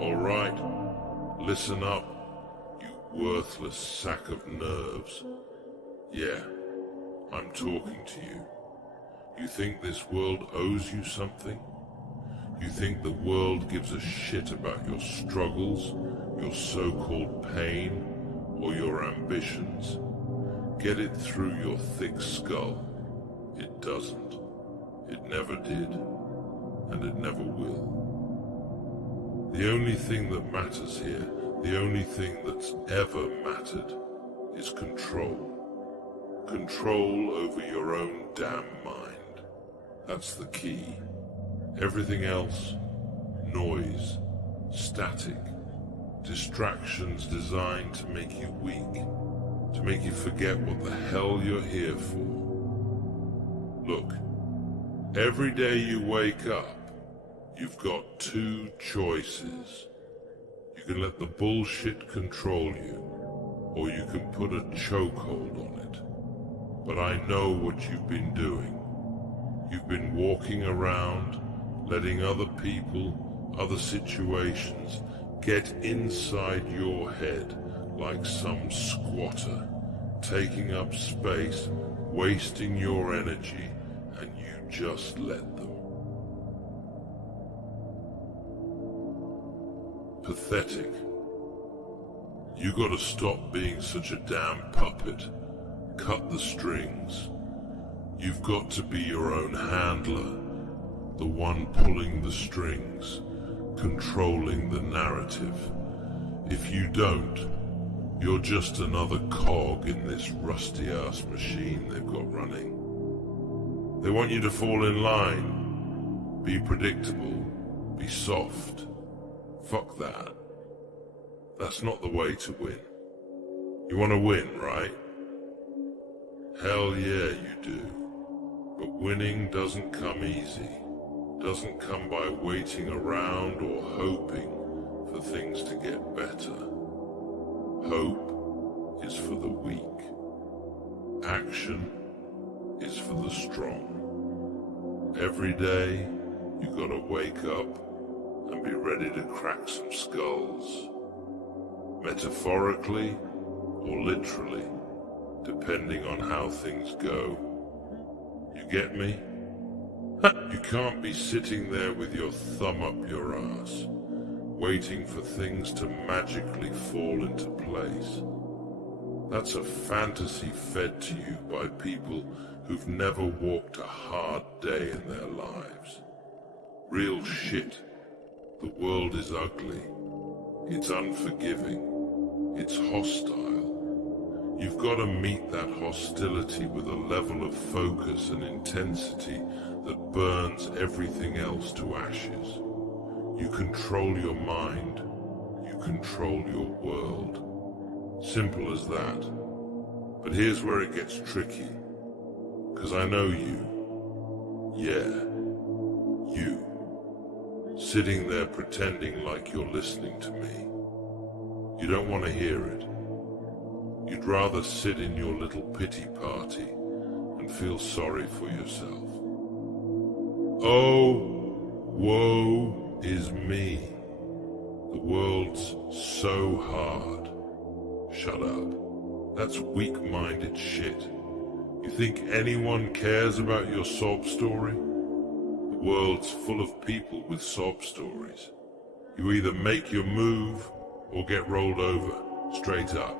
All right, listen up, you worthless sack of nerves. Yeah, I'm talking to you. You think this world owes you something? You think the world gives a shit about your struggles, your so-called pain, or your ambitions? Get it through your thick skull. It doesn't. It never did, and it never will. The only thing that matters here, the only thing that's ever mattered, is control. Control over your own damn mind. That's the key. Everything else, noise, static, distractions designed to make you weak, to make you forget what the hell you're here for. Look, every day you wake up, you've got two choices. You can let the bullshit control you, or you can put a chokehold on it. But I know what you've been doing. You've been walking around, letting other people, other situations get inside your head like some squatter, taking up space, wasting your energy, and you just let them. Pathetic. You gotta stop being such a damn puppet. Cut the strings. You've got to be your own handler, the one pulling the strings, controlling the narrative. If you don't, you're just another cog in this rusty-ass machine they've got running. They want you to fall in line, be predictable, be soft. Fuck that. That's not the way to win. You want to win, right? Hell yeah, you do. But winning doesn't come easy. Doesn't come by waiting around or hoping for things to get better. Hope is for the weak. Action is for the strong. Every day, you gotta wake up and be ready to crack some skulls. Metaphorically or literally, depending on how things go. You get me? You can't be sitting there with your thumb up your ass, waiting for things to magically fall into place. That's a fantasy fed to you by people who've never walked a hard day in their lives. Real shit. The world is ugly. It's unforgiving. It's hostile. You've got to meet that hostility with a level of focus and intensity that burns everything else to ashes. You control your mind. You control your world. Simple as that. But here's where it gets tricky. 'Cause I know you. Yeah. You. Sitting there pretending like you're listening to me. You don't want to hear it. You'd rather sit in your little pity party and feel sorry for yourself. Oh, woe is me. The world's so hard. Shut up. That's weak-minded shit. You think anyone cares about your sob story? The world's full of people with sob stories. You either make your move or get rolled over, straight up.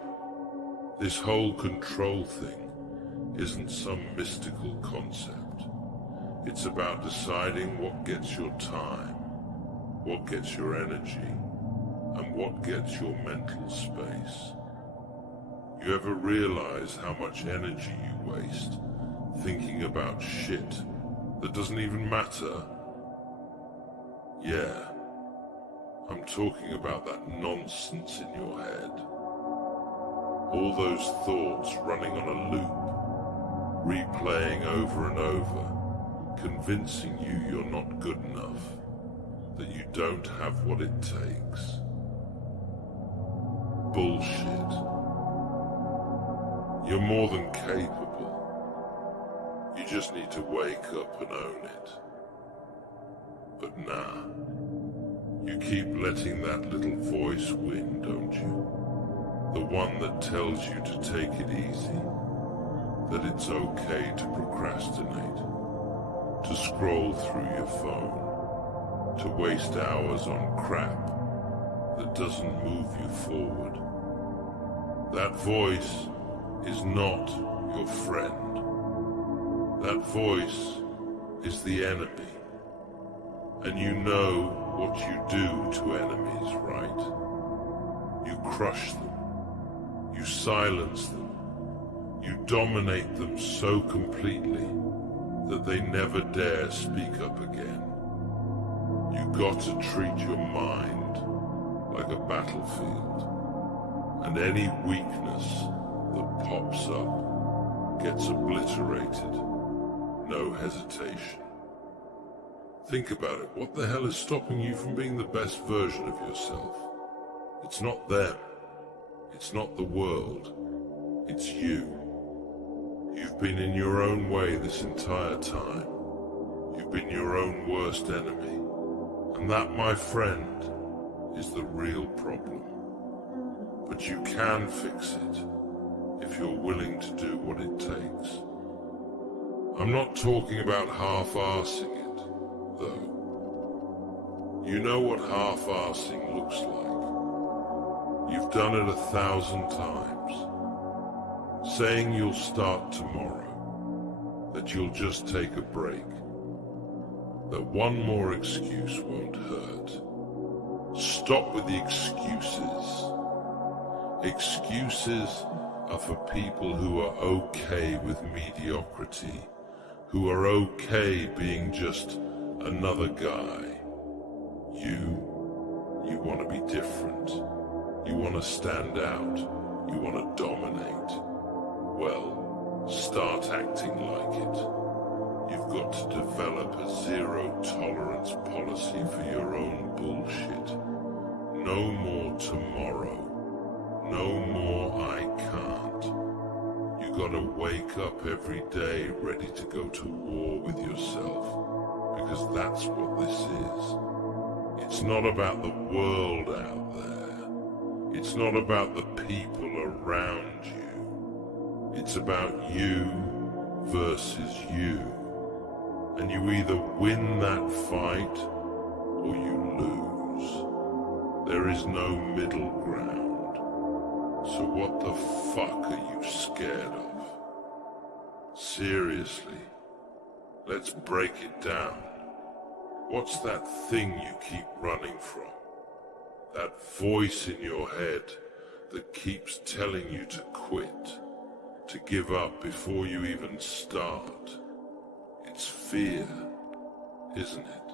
This whole control thing isn't some mystical concept. It's about deciding what gets your time, what gets your energy, and what gets your mental space. You ever realize how much energy you waste thinking about shit that doesn't even matter? Yeah, I'm talking about that nonsense in your head. All those thoughts running on a loop, replaying over and over, convincing you you're not good enough, that you don't have what it takes. Bullshit. You're more than capable. You just need to wake up and own it. But nah, You keep letting that little voice win, don't you? The one that tells you to take it easy, that it's okay to procrastinate, to scroll through your phone, to waste hours on crap that doesn't move you forward. That voice is not your friend. That voice is the enemy. And you know what you do to enemies, right? You crush them. You silence them. You dominate them so completely that they never dare speak up again. You got to treat your mind like a battlefield, and any weakness that pops up gets obliterated, no hesitation. Think about it. What the hell is stopping you from being the best version of yourself? It's not them. It's not the world. It's you. You've been in your own way this entire time. You've been your own worst enemy. And that, my friend, is the real problem. But you can fix it if you're willing to do what it takes. I'm not talking about half-arsing it, though. You know what half-arsing looks like. You've done it 1,000 times. Saying you'll start tomorrow, that you'll just take a break, that one more excuse won't hurt. Stop with the excuses. Excuses are for people who are okay with mediocrity, who are okay being just another guy. You want to be different. You want to stand out. You want to dominate. Well, start acting like it. You've got to develop a zero-tolerance policy for your own bullshit. No more tomorrow. No more I can't. You gotta wake up every day ready to go to war with yourself, because that's what this is. It's not about the world out there. It's not about the people around you. It's about you versus you. And you either win that fight or you lose. There is no middle ground. So what the fuck are you scared of? Seriously, let's break it down. What's that thing you keep running from? That voice in your head that keeps telling you to quit, to give up before you even start. It's fear, isn't it?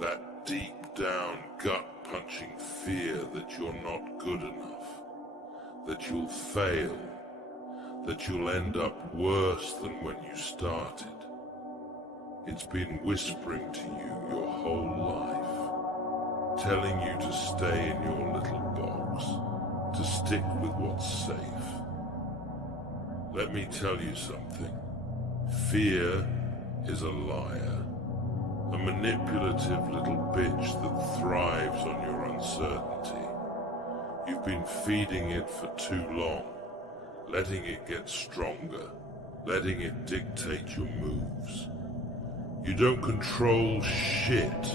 That deep down gut-punching fear that you're not good enough, that you'll fail, that you'll end up worse than when you started. It's been whispering to you your whole life, telling you to stay in your little box, to stick with what's safe. Let me tell you something. Fear is a liar, a manipulative little bitch that thrives on your uncertainty. You've been feeding it for too long, letting it get stronger, letting it dictate your moves. You don't control shit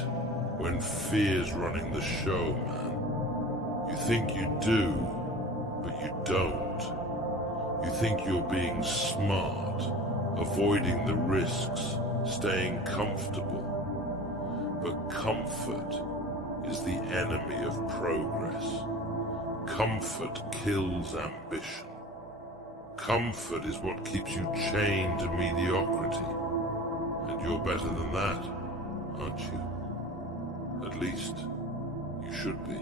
when fear's running the show, man. You think you do, but you don't. You think you're being smart, avoiding the risks, staying comfortable. But comfort is the enemy of progress. Comfort kills ambition. Comfort is what keeps you chained to mediocrity. And you're better than that, aren't you? At least, you should be.